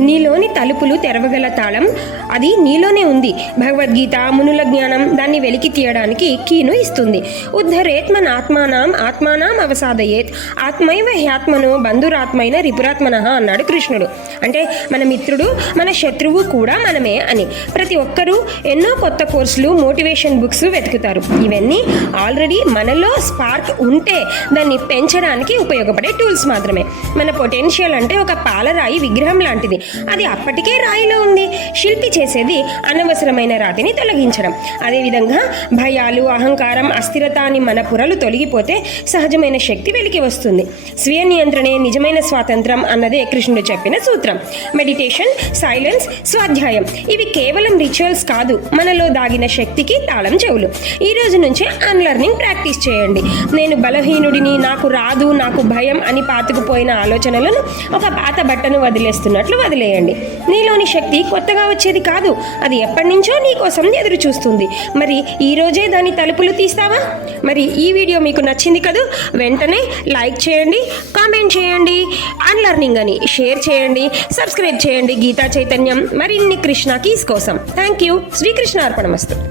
నీలోని తలుపులు తెరవగల తాళం అది నీలోనే ఉంది. భగవద్గీత మునుల జ్ఞానం దాన్ని వెలికి తీయడానికి కీను ఇస్తుంది. ఉద్ధరేత్మన్ ఆత్మానాం అవసాదయేత్ ఆత్మైవ హ్యాత్మనో బంధురాత్మైన రిపురాత్మనః అన్నాడు కృష్ణుడు. అంటే మన మిత్రుడు మన శత్రువు కూడా మనమే అని. ప్రతి ఒక్కరూ ఎన్నో కొత్త కోర్సులు మోటివేషన్ బుక్స్ వెతుకుతారు. ఇవన్నీ ఆల్రెడీ మనలో స్పార్క్ ఉంటే దాన్ని పెంచడానికి ఉపయోగపడే టూల్స్ మాత్రమే. మన పొటెన్షియల్ అంటే ఒక పాలరాయి విగ్రహం లాంటిది. అది అప్పటికే రాయిలో ఉంది. శిల్పి చేసేది అనవసరమైన రాతిని తొలగించడం. అదేవిధంగా భయాలు, అహంకారం, అస్థిరత అని మన పురలు తొలగిపోతే సహజమైన శక్తి వెలికి వస్తుంది. స్వీయ నియంత్రణే నిజమైన స్వాతంత్రం అన్నదే కృష్ణుడు చెప్పిన సూత్రం. మెడిటేషన్, సైలెన్స్, స్వాధ్యాయం ఇవి కేవలం రిచువల్స్ కాదు, మనలో దాగిన శక్తికి తాళం చెవులు. ఈ రోజు నుంచే అన్లర్నింగ్ ప్రాక్టీస్ చేయండి. నేను బలహీనుడిని, నాకు రాదు, నాకు భయం అని పాతుకుపోయిన ఆలోచనలను ఒక పాత బట్టను వదిలేస్తున్నట్లు వదిలేయండి. నీలోని శక్తి కొత్తగా వచ్చేది కాదు, అది ఎప్పటి నుంచో నీ కోసం ఎదురు చూస్తుంది. మరి ఈ రోజే దాని తలుపులు తీస్తావా? మరి ఈ వీడియో మీకు నచ్చింది కదూ? వెంటనే లైక్ చేయండి, కామెంట్ చేయండి, అన్లర్నింగ్ అని షేర్ చేయండి, సబ్స్క్రైబ్ చేయండి గీతా చైతన్యం మరిన్ని కృష్ణ కీస్ కోసం. Thank you. శ్రీకృష్ణ అర్పణమస్తు.